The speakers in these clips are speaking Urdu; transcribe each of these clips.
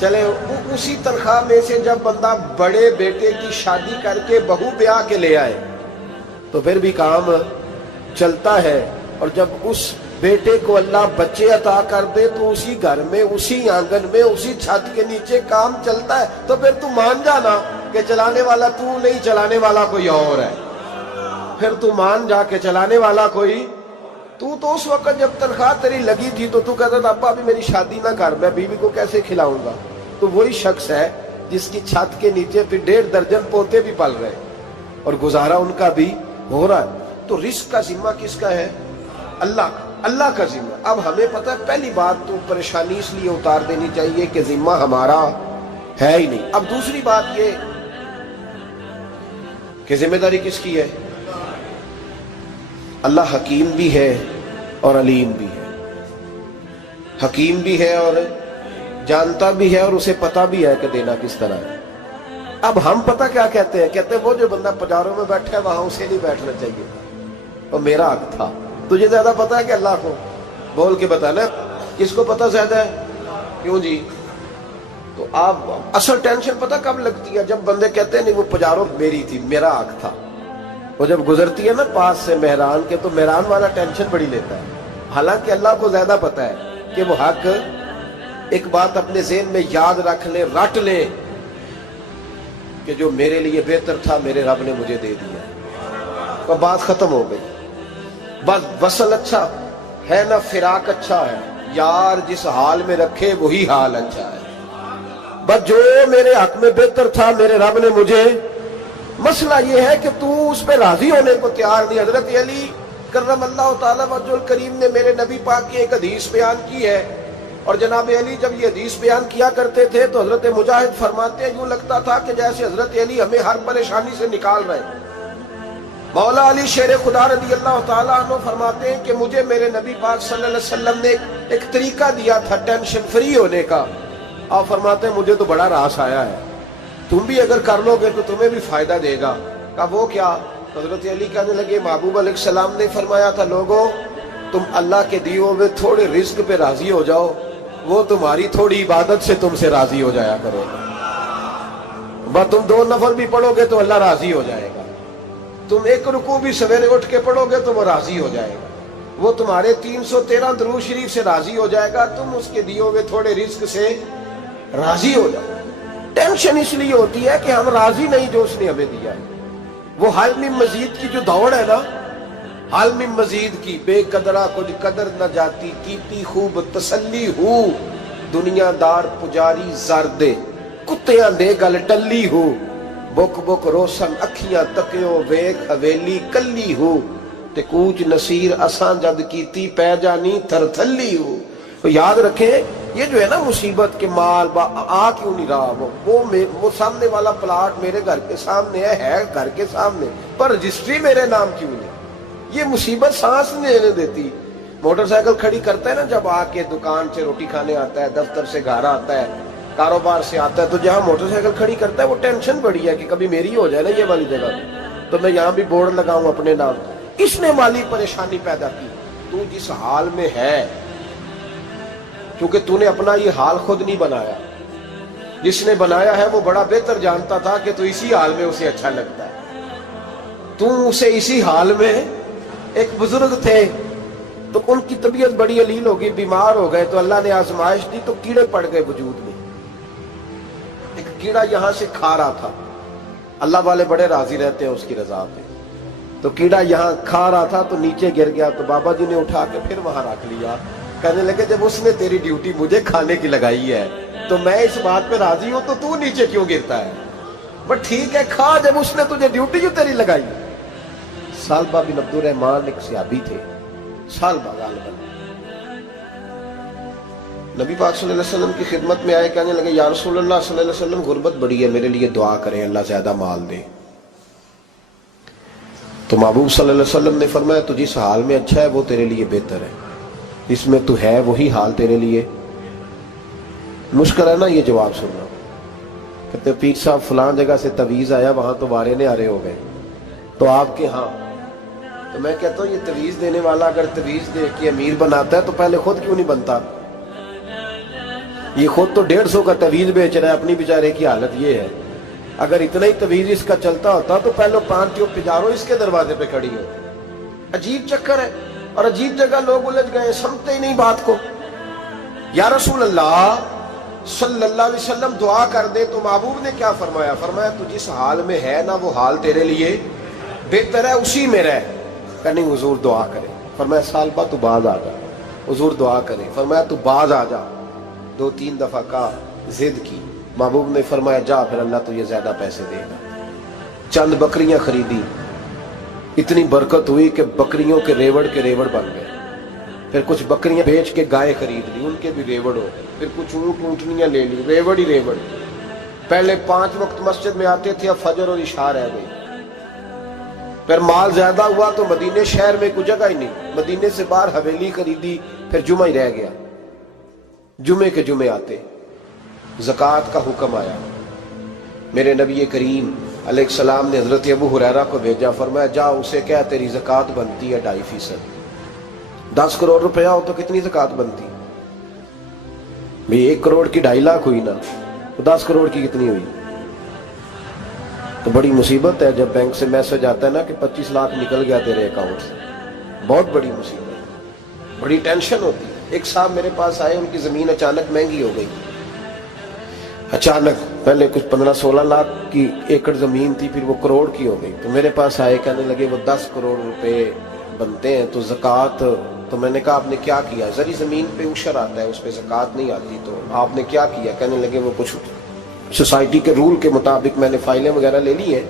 چلے اسی تنخواہ میں سے جب بندہ بڑے بیٹے کی شادی کر کے بہو بیاہ کے لے آئے تو پھر بھی کام چلتا ہے، اور جب اس بیٹے کو اللہ بچے عطا کر دے تو اسی گھر میں، اسی آنگن میں، اسی چھت کے نیچے کام چلتا ہے۔ تو پھر تو مان جانا کہ چلانے والا تو نہیں، چلانے والا کوئی اور ہے۔ پھر تو مان جا کے چلانے والا کوئی تو اس وقت جب تنخواہ تیری لگی تھی تو کہتا تھا ابا ابھی میری شادی نہ کر، میں بیوی کو کیسے کھلاؤں گا؟ تو وہی شخص ہے جس کی چھت کے نیچے پھر 1.5 درجن پوتے بھی پل رہے اور گزارا ان کا بھی ہو رہا ہے۔ تو رزق کا ذمہ کس کا ہے؟ اللہ کا ذمہ۔ اب ہمیں پتہ ہے پہلی بات تو پریشانی اس لیے اتار دینی چاہیے کہ ذمہ ہمارا ہے ہی نہیں۔ اب دوسری بات یہ کہ ذمہ داری کس کی ہے؟ اللہ حکیم بھی ہے اور علیم بھی ہے، حکیم بھی ہے اور جانتا بھی ہے اور اسے پتہ بھی ہے کہ دینا کس طرح ہے۔ اب ہم پتہ کیا کہتے ہیں وہ جو بندہ پجاروں میں بیٹھا ہے وہاں اسے نہیں بیٹھنا چاہیے تھا، اور میرا حق تھا۔ تجھے زیادہ پتہ ہے کہ اللہ کو؟ بول کے بتانا کس کو پتہ زیادہ ہے؟ کیوں جی؟ تو آپ اصل ٹینشن پتہ کب لگتی ہے؟ جب بندے کہتے ہیں نہیں وہ پجاروں میری تھی، میرا حق تھا۔ وہ جب گزرتی ہے نا پاس سے مہران کے تو مہران والا ٹینشن بڑی لیتا ہے، حالانکہ اللہ کو زیادہ پتہ ہے کہ وہ حق۔ ایک بات اپنے ذہن میں یاد رکھ لیں، رٹ لیں کہ جو میرے لیے بہتر تھا میرے رب نے مجھے دے دیا، تو بات ختم ہو گئی۔ بس وصل اچھا ہے نہ فراق اچھا ہے، یار جس حال میں رکھے وہی حال اچھا ہے۔ بس جو میرے حق میں بہتر تھا میرے رب نے مجھے، مسئلہ یہ ہے کہ تو اس پہ راضی ہونے کو تیار نہیں۔ حضرت علی کرم اللہ تعالیٰ وجہ الکریم نے میرے نبی پاک کی ایک حدیث بیان کی ہے، اور جناب علی جب یہ حدیث بیان کیا کرتے تھے تو حضرت مجاہد فرماتے ہیں یوں لگتا تھا کہ جیسے حضرت علی ہمیں ہر پریشانی سے نکال رہے ہیں۔ مولا علی شیر خدا رضی اللہ تعالیٰ عنہ فرماتے ہیں کہ مجھے میرے نبی پاک صلی اللہ علیہ وسلم نے ایک طریقہ دیا تھا ٹینشن فری ہونے کا۔ آپ فرماتے ہیں مجھے تو بڑا راس آیا ہے، تم بھی اگر کر لو گے تو تمہیں بھی فائدہ دے گا۔ کہا وہ کیا؟ حضرت علی کہنے لگے محبوب علیہ السلام نے فرمایا تھا لوگوں تم اللہ کے دیے ہوئے تھوڑے رزق پہ راضی ہو جاؤ، وہ تمہاری تھوڑی عبادت سے تم سے راضی ہو جایا کرو گا۔ بس تم 2 نفل بھی پڑھو گے تو اللہ راضی ہو جائے گا، تم 1 رکوع بھی سویرے اٹھ کے پڑھو گے تو وہ راضی ہو جائے گا، وہ تمہارے 313 درود شریف سے راضی ہو جائے گا، تم اس کے دیے ہوئے تھوڑے رزق سے راضی ہو جاؤ۔ ٹینشن اس لیے ہوتی ہے کہ ہم راضی نہیں جو اس نے ہمیں دیا ہے۔ وہ حال میں مزید کی جو دوڑ ہے نا، حال میں مزید کی، بے قدرہ کچھ قدر نہ جاتی، کیتی خوب تسلی ہو، دنیا دار پجاری زردے، کتیاں دے گل ٹلی ہو، بک بک روشن اکھیاں تکیو ویک حویلی کلی ہو، تے کوچ نصیر اساں جد کیتی پہ جانی تھر تھلی ہو۔ تو یاد رکھیں یہ جو ہے نا مصیبت کے مال آ کیوں نہیں رہا، وہ سامنے والا پلاٹ میرے گھر کے سامنے ہے گھر کے سامنے، پر رجسٹری میرے نام کیوں نہیں؟ یہ مصیبت سانس نہیں لینے دیتی۔ موٹر سائیکل کھڑی کرتا ہے نا جب آ کے دکان سے روٹی کھانے آتا ہے، دفتر سے گھر آتا ہے، کاروبار سے آتا ہے، تو جہاں موٹر سائیکل کھڑی کرتا ہے وہ ٹینشن بڑی ہے کہ کبھی میری ہو جائے نا یہ والی جگہ تو میں یہاں بھی بورڈ لگاؤں اپنے نام۔ اس نے مالی پریشانی پیدا کی۔ تو جس حال میں ہے، کیونکہ تو نے اپنا یہ حال خود نہیں بنایا، جس نے بنایا ہے وہ بڑا بہتر جانتا تھا کہ تو اسی حال میں اسے اچھا لگتا ہے۔ تو اسے اسی حال میں، ایک بزرگ تھے تو ان کی طبیعت بڑی علیل ہو گئی، بیمار ہو گئے، تو اللہ نے آزمائش دی تو کیڑے پڑ گئے وجود میں۔ ایک کیڑا یہاں سے کھا رہا تھا، اللہ والے بڑے راضی رہتے ہیں اس کی رضا پہ، تو کیڑا یہاں کھا رہا تھا تو نیچے گر گیا، تو بابا جی نے اٹھا کے پھر وہاں رکھ لیا، کہنے لگے جب اس نے تیری ڈیوٹی مجھے کھانے کی لگائی ہے تو میں اس بات پہ راضی ہوں، تو نیچے کیوں گرتا ہے؟ بٹ ٹھیک ہے کھا، جب اس نے تجھے ڈیوٹی جو تیری لگائی۔ سالبہ بن عبد الرحمن ایک صحابی تھے، سالبہ غالباً نبی پاک صلی اللہ علیہ وسلم کی خدمت میں آئے، کہنے لگے یا رسول اللہ صلی اللہ علیہ وسلم غربت بڑی ہے، میرے لیے دعا کریں اللہ زیادہ مال دے۔ تو محبوب صلی اللہ علیہ وسلم نے فرمایا تو جس حال میں اچھا ہے وہ تیرے لیے بہتر ہے، اس میں تو ہے وہی حال تیرے لیے۔ مشکل ہے نا یہ جواب سننا۔ کہتے پیر صاحب فلان جگہ سے تویز آیا، وہاں تو وارے نے آرے ہو گئے، تو آپ کے ہاں؟ تو میں کہتا ہوں یہ تویز دینے والا اگر تویز دے کے امیر بناتا ہے تو پہلے خود کیوں نہیں بنتا؟ یہ خود تو 150 کا تویز بیچ رہا ہے، اپنی بیچارے کی حالت یہ ہے۔ اگر اتنا ہی تویز اس کا چلتا ہوتا تو پہلے 5 جو پجاروں اس کے دروازے پہ کھڑی ہو۔ عجیب چکر ہے اور عجیب جگہ لوگ الجھ گئے، سمجھتے ہی نہیں بات کو۔ یا رسول اللہ صلی اللہ علیہ وسلم دعا کر دے تو محبوب نے کیا فرمایا؟ فرمایا تو جس حال میں ہے نا وہ حال تیرے لیے بہتر ہے، اسی میں رہ۔ کہ نہیں حضور دعا کرے۔ فرمایا سال بعد تو باز آ جا۔ حضور دعا کرے۔ فرمایا تو باز آ جا۔ 2-3 دفعہ کا ضد کی، محبوب نے فرمایا جا، پھر اللہ تجھے زیادہ پیسے دے گا۔ چند بکریاں خریدی، اتنی برکت ہوئی کہ بکریوں کے ریوڑ بن گئے۔ پھر کچھ بکریاں بیچ کے گائے خرید لی، ان کے بھی ریوڑ ہو گئے۔ پھر کچھ اونٹنیاں لے لی، ریوڑ ہی ریوڑ۔ پہلے 5 وقت مسجد میں آتے تھے، اب فجر اور عشاء رہ گئی۔ پھر مال زیادہ ہوا تو مدینے شہر میں کوئی جگہ ہی نہیں، مدینے سے باہر حویلی خریدی، پھر جمعہ ہی رہ گیا۔ جمعے کے جمعے آتے، زکوٰۃ کا حکم آیا۔ میرے نبی کریم علیہ السلام نے حضرت ابو ہریرہ کو بھیجا، فرمایا جا اسے کہہ تیری زکوٰۃ بنتی ہے 2.5%۔ 10 کروڑ روپیہ ہو تو کتنی زکوٰۃ بنتی؟ بھئی 1 کروڑ کی 2.5 لاکھ ہوئی نا، تو 10 کروڑ کی کتنی ہوئی؟ تو بڑی مصیبت ہے جب بینک سے میسج آتا ہے نا کہ 25 لاکھ نکل گیا تیرے اکاؤنٹ سے، بہت بڑی مصیبت، بڑی ٹینشن ہوتی ہے۔ ایک صاحب میرے پاس آئے، ان کی زمین اچانک مہنگی ہو گئی، اچانک پہلے کچھ 15-16 لاکھ کی ایکڑ زمین تھی، پھر وہ کروڑ کی ہو گئی۔ تو میرے پاس آئے، کہنے لگے وہ 10 کروڑ روپے بنتے ہیں تو زکوٰۃ، تو میں نے کہا آپ نے کیا کیا؟ زری زمین پہ عشر آتا ہے، اس پہ زکوٰۃ نہیں آتی، تو آپ نے کیا کیا؟ کہنے لگے وہ کچھ سوسائٹی کے رول کے مطابق میں نے فائلیں وغیرہ لے لی ہیں،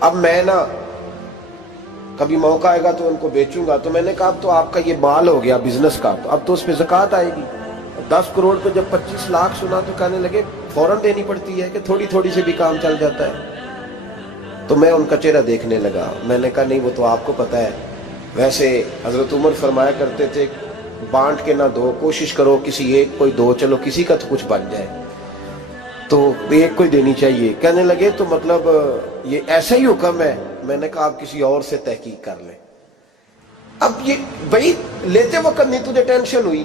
اب میں نا کبھی موقع آئے گا تو ان کو بیچوں گا۔ تو میں نے کہا اب تو آپ کا یہ مال ہو گیا بزنس کا، تو اب تو اس پہ زکوٰۃ آئے گی۔ 10 کروڑ پہ جب 25 لاکھ سنا تو کہنے لگے فوراً دینی پڑتی ہے کہ تھوڑی تھوڑی سے بھی کام چل جاتا ہے؟ تو میں ان کا چہرہ دیکھنے لگا، میں نے کہا نہیں وہ تو آپ کو پتہ ہے، ویسے حضرت عمر فرمایا کرتے تھے بانٹ کے نہ دو، کوشش کرو کسی ایک کو دو، چلو کسی کا تو کچھ بن جائے، تو ایک کو دینی چاہیے۔ کہنے لگے تو مطلب یہ ایسا ہی حکم ہے؟ میں نے کہا آپ کسی اور سے تحقیق کر لیں۔ اب یہ بھائی لیتے وقت نہیں تجھے ٹینشن ہوئی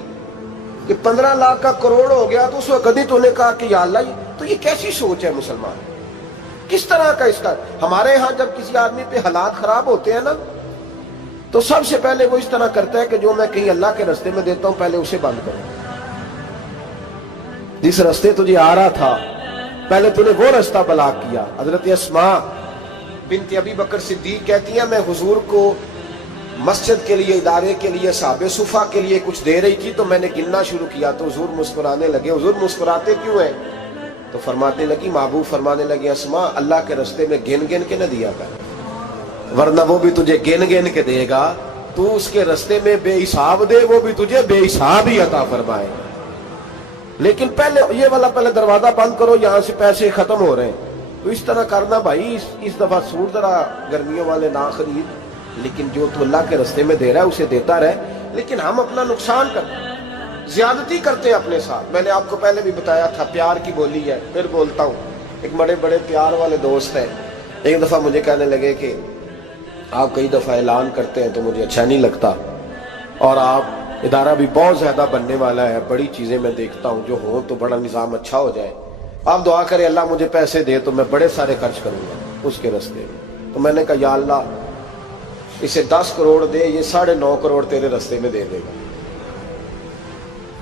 کہ 15 لاکھ کا کروڑ ہو گیا، تو اس وقت نہیں تو نے کہا کہ یا اللہ، تو یہ کیسی سوچ ہے مسلمان؟ کس طرح کا اس کا؟ ہمارے ہاں جب کسی آدمی پہ حالات خراب ہوتے ہیں نا تو سب سے پہلے وہ اس طرح کرتا ہے کہ جو میں کہیں اللہ کے رستے میں دیتا ہوں پہلے اسے بند کروں۔ جس رستے تجھے آ رہا تھا پہلے تو نے وہ رستہ بلاک کیا۔ حضرت اسماء بنت ابی بکر صدیق کہتی ہیں میں حضور کو مسجد کے لیے، ادارے کے لیے، صحابہ صفحہ کے لیے کچھ دے رہی تھی، تو میں نے گننا شروع کیا تو حضور مسکرانے لگے۔ حضور مسکراتے کیوں ہیں؟ تو فرمانے لگی، محبوب فرمانے لگے اسماء اللہ کے رستے میں گن گن کے نہ دیا کر، ورنہ وہ بھی تجھے گن گن کے دے گا، تو اس کے رستے میں بے حساب دے، وہ بھی تجھے بے حساب ہی عطا فرمائے۔ لیکن پہلے یہ والا پہلے دروازہ بند کرو، یہاں سے پیسے ختم ہو رہے ہیں، تو اس طرح کرنا بھائی۔ اس دفعہ سوٹ ذرا گرمیوں والے نہ خرید، لیکن جو تو اللہ کے رستے میں دے رہا ہے اسے دیتا رہے۔ لیکن ہم اپنا نقصان کرتے ہیں، زیادتی کرتے ہیں اپنے ساتھ۔ میں نے آپ کو پہلے بھی بتایا تھا پیار کی بولی ہے، پھر بولتا ہوں۔ ایک بڑے بڑے پیار والے دوست ہیں، ایک دفعہ مجھے کہنے لگے کہ آپ کئی دفعہ اعلان کرتے ہیں تو مجھے اچھا نہیں لگتا، اور آپ ادارہ بھی بہت زیادہ بننے والا ہے، بڑی چیزیں میں دیکھتا ہوں جو ہوں تو بڑا نظام اچھا ہو جائے، آپ دعا کریں اللہ مجھے پیسے دے تو میں بڑے سارے خرچ کروں گا اس کے راستے میں۔ تو میں نے کہا یا اللہ اسے 10 کروڑ دے، یہ 9.5 کروڑ تیرے راستے میں دے دے گا۔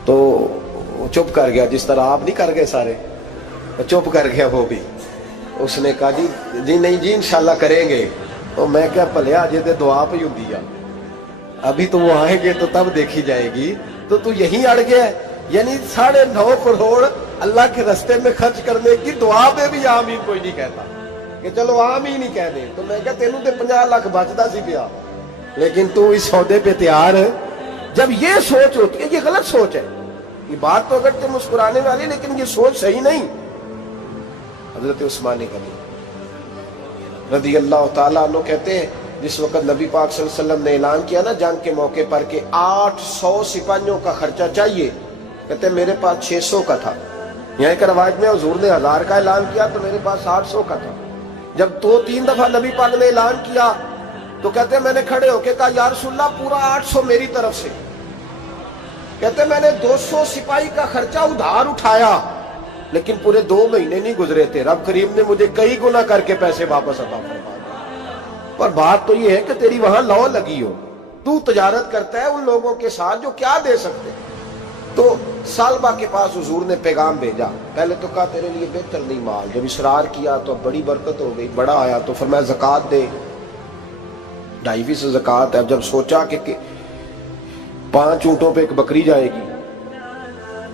تو چپ کر گیا، جس طرح آپ نہیں کر گئے سارے، چپ کر گیا وہ بھی۔ اس نے کہا جی نہیں جی انشاءاللہ کریں گے۔ تو میں کیا پلیا جی تے دعا پہ ہوں دیا، ابھی تو وہ آئیں گے تو تب دیکھی جائے گی، تو تو یہیں اڑ گیا ہے۔ یعنی 9.5 کروڑ اللہ کے راستے میں خرچ کرنے کی دعا پہ بھی آمین کوئی نہیں کہتا کہ چلو آمین ہی کہہ دے۔ تو میں کہا تینوں تے 50 لاکھ بچتا سی پیا، لیکن تو اس سودے پہ تیار ہے۔ جب یہ سوچ ہوتی ہے، یہ غلط سوچ ہے، یہ بات تو اگر تم مسکرانے والی، لیکن یہ سوچ صحیح نہیں۔ حضرت عثمان غنی رضی اللہ تعالیٰ عنہ کہتے ہیں جس وقت نبی پاک صلی اللہ علیہ وسلم نے اعلان کیا نا جنگ کے موقع پر کہ 800 سپاہیوں کا خرچہ چاہیے، کہتے ہیں میرے پاس 600 کا تھا۔ یہاں ایک روایت میں حضور نے 1000 کا اعلان کیا تو میرے پاس 800 کا تھا۔ جب 2-3 دفعہ نبی پاک نے اعلان کیا تو کہتے ہیں میں نے کھڑے ہو کے کہا یا رسول اللہ پورا 800 میری طرف سے، کہتے میں نے 200 سپاہی کا خرچہ ادھار اٹھایا لیکن پورے 2 مہینے نہیں گزرے تھے، رب کریم نے مجھے کئی گنا کر کے پیسے واپس عطا فرما دیے۔ پر بات تو یہ ہے کہ تیری وہاں لو لگی ہو، تو تجارت کرتا ہے ان لوگوں کے ساتھ جو کیا دے سکتے۔ تو سالبہ کے پاس حضور نے پیغام بھیجا، پہلے تو کہا تیرے لیے بہتر نہیں مال، جب اصرار کیا تو بڑی برکت ہو گئی، بڑا آیا تو فرمایا زکوٰۃ دے، 2.5% زکوٰۃ ہے۔ اب جب سوچا کہ 5 اونٹوں پہ ایک بکری جائے گی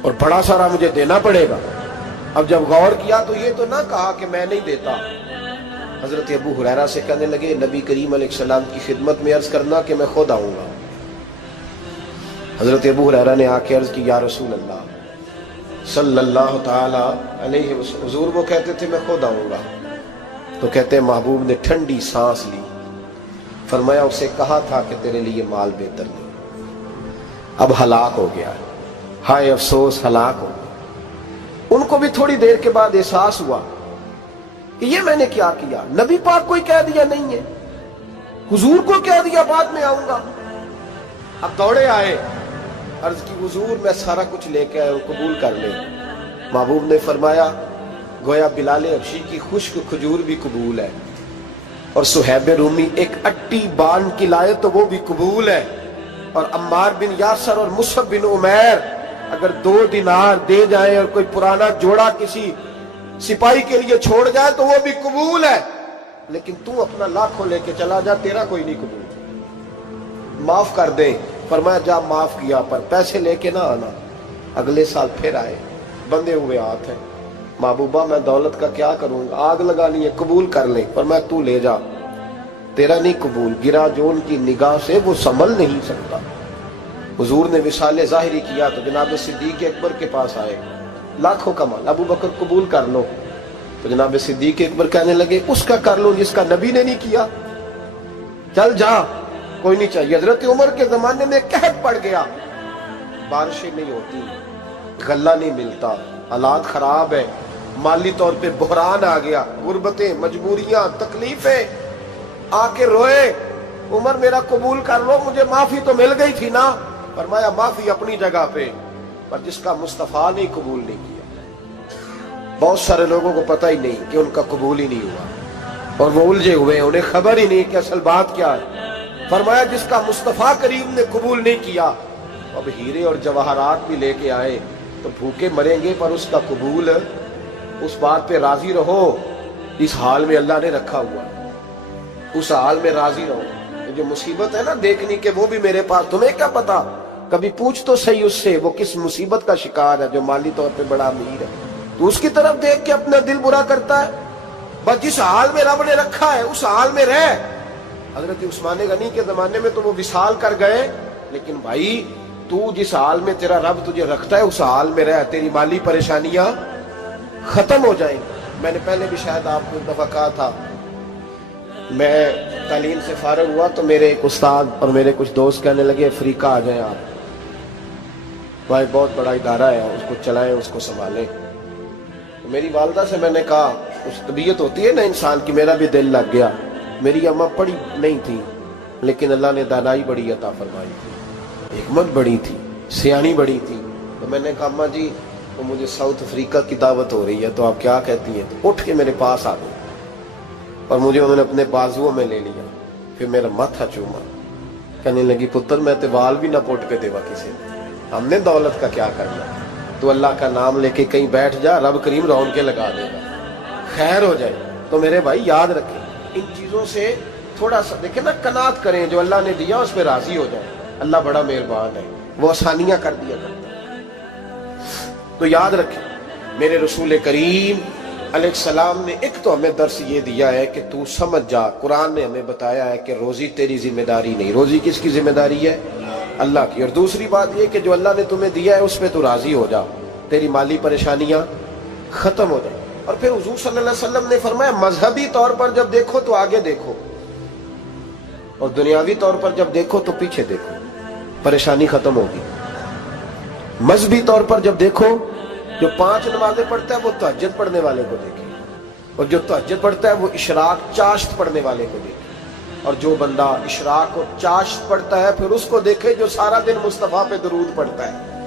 اور بڑا سارا مجھے دینا پڑے گا، اب جب غور کیا تو یہ تو نہ کہا کہ میں نہیں دیتا۔ حضرت ابو ہریرہ سے کہنے لگے نبی کریم علیہ السلام کی خدمت میں عرض کرنا کہ میں خود آؤں گا۔ حضرت ابو ہریرہ نے آ کے عرض کی یا رسول اللہ صلی اللہ تعالی علیہ وسلم، حضور وہ کہتے تھے میں خود آؤں گا، تو کہتے ہیں محبوب نے ٹھنڈی سانس لی، فرمایا اسے کہا تھا کہ تیرے لیے مال بہتر نہیں، اب ہلاک ہو گیا، ہائے افسوس ہلاک ہو گیا۔ ان کو بھی تھوڑی دیر کے بعد احساس ہوا کہ یہ میں نے کیا کیا، نبی پاک کو ہی کہہ دیا نہیں ہے، حضور کو کہہ دیا بعد میں آؤں گا۔ اب دوڑے آئے، عرض کی حضور میں سارا کچھ لے کے آئے ہوں، قبول کر لیں۔ محبوب نے فرمایا گویا بلال حبشی کی خشک کھجور بھی قبول ہے، اور صہیب رومی ایک اٹی بان کی لائے تو وہ بھی قبول ہے، اور عمار بن یاسر اور مصعب بن عمیر اگر 2 دینار دے جائیں اور کوئی پرانا جوڑا کسی سپاہی کے لیے چھوڑ جائے تو وہ بھی قبول ہے، لیکن تو اپنا لاکھوں لے کے چلا جا، تیرا کوئی نہیں قبول، معاف کر دے۔ فرمایا جا معاف کیا، پر پیسے لے کے نہ آنا۔ اگلے سال پھر آئے، بندے ہوئے ہاتھ ہیں، محبوبہ میں دولت کا کیا کروں گا، آگ لگانی ہے، قبول کر لیں۔ فرمایا تو لے جا، تیرا نہیں قبول، گرا جو ان کی نگاہ سے وہ سنبھل نہیں سکتا۔ حضور نے وصال ظاہری کیا تو جناب صدیق اکبر کے پاس آئے، لاکھوں کا مال، ابو بکر قبول کر لو، تو جناب صدیق اکبر کہنے لگے اس کا کر لو جس کا نبی نے نہیں کیا، چل جا کوئی نہیں چاہیے۔ حضرت عمر کے زمانے میں قحط پڑ گیا، بارشیں نہیں ہوتی، غلہ نہیں ملتا، حالات خراب ہے، مالی طور پہ بحران آ گیا، غربتیں، مجبوریاں، تکلیفیں، آ کے روئے عمر میرا قبول کر لو، مجھے معافی تو مل گئی تھی نا۔ فرمایا معافی اپنی جگہ پہ، پر جس کا مصطفیٰ نے قبول نہیں کیا۔ بہت سارے لوگوں کو پتہ ہی نہیں کہ ان کا قبول ہی نہیں ہوا، اور وہ الجھے ہوئے، انہیں خبر ہی نہیں کہ اصل بات کیا ہے۔ فرمایا جس کا مصطفیٰ کریم نے قبول نہیں کیا، اب ہیرے اور جواہرات بھی لے کے آئے تو بھوکے مریں گے، پر اس کا قبول، اس بات پہ راضی رہو، اس حال میں اللہ نے رکھا ہوا، اس حال میں راضی رہو۔ یہ جو مصیبت ہے نا دیکھنی کہ وہ بھی میرے پاس، تمہیں کیا پتا، کبھی پوچھ تو صحیح اس سے وہ کس مصیبت کا شکار ہے، جو مالی طور پہ بڑا امیر ہے، تو اس کی طرف دیکھ کے اپنا دل برا کرتا ہے۔ بس جس حال میں رب نے رکھا ہے اس حال میں رہ۔ حضرت عثمان غنی کے زمانے میں تو وہ وصال کر گئے، لیکن بھائی تو جس حال میں تیرا رب تجھے رکھتا ہے اس حال میں رہ، تیری مالی پریشانیاں ختم ہو جائیں گی۔ میں نے پہلے بھی شاید آپ کو ایک دفعہ کہا تھا، میں تعلیم سے فارغ ہوا تو میرے ایک استاد اور میرے کچھ دوست کہنے لگے افریقہ آ جائیں آپ، بھائی بہت بڑا ادارہ ہے، اس کو چلائیں، اس کو سنبھالیں۔ میری والدہ سے میں نے کہا، اس طبیعت ہوتی ہے نا انسان کی، میرا بھی دل لگ گیا۔ میری اماں پڑھی نہیں تھی لیکن اللہ نے دانائی بڑی عطا فرمائی تھی، حکمت بڑی تھی، سیانی بڑی تھی۔ تو میں نے کہا اماں جی وہ مجھے ساؤتھ افریقہ کی دعوت ہو رہی ہے تو آپ کیا کہتی ہیں؟ تو اٹھ کے میرے پاس آ گئی اور مجھے انہوں نے اپنے بازوؤں میں لے لیا، پھر میرا ماتھا چوما، کہنے لگی پتر میں تے وال بھی نہ پوٹ کے دیوا کسی نے، ہم نے دولت کا کیا کرنا، تو اللہ کا نام لے کے کہیں بیٹھ جا، رب کریم رون کے لگا دے گا، خیر ہو جائے۔ تو میرے بھائی یاد رکھیں ان چیزوں سے تھوڑا سا دیکھیں نا، قناعت کریں، جو اللہ نے دیا اس پہ راضی ہو جائیں، اللہ بڑا مہربان ہے، وہ آسانیاں کر دیا کرتا ہے۔ تو یاد رکھیں میرے رسول کریم علیہ السلام نے ایک تو ہمیں درس یہ دیا ہے کہ تو سمجھ جا، قرآن نے ہمیں بتایا ہے کہ روزی تیری ذمہ داری نہیں، روزی کس کی ذمہ داری ہے؟ اللہ کی۔ اور دوسری بات یہ کہ جو اللہ نے تمہیں دیا ہے اس پہ تو راضی ہو جا، تیری مالی پریشانیاں ختم ہو جائیں۔ اور پھر حضور صلی اللہ علیہ وسلم نے فرمایا مذہبی طور پر جب دیکھو تو آگے دیکھو، اور دنیاوی طور پر جب دیکھو تو پیچھے دیکھو، پریشانی ختم ہوگی۔ مذہبی طور پر جب دیکھو، جو 5 نمازیں پڑھتا ہے وہ تہجد پڑھنے والے کو دیکھے، اور جو تہجد پڑھتا ہے وہ اشراق چاشت پڑھنے والے کو دیکھے، اور جو بندہ اشراق اور چاشت پڑھتا ہے پھر اس کو دیکھے جو سارا دن مصطفیٰ پہ درود پڑھتا ہے۔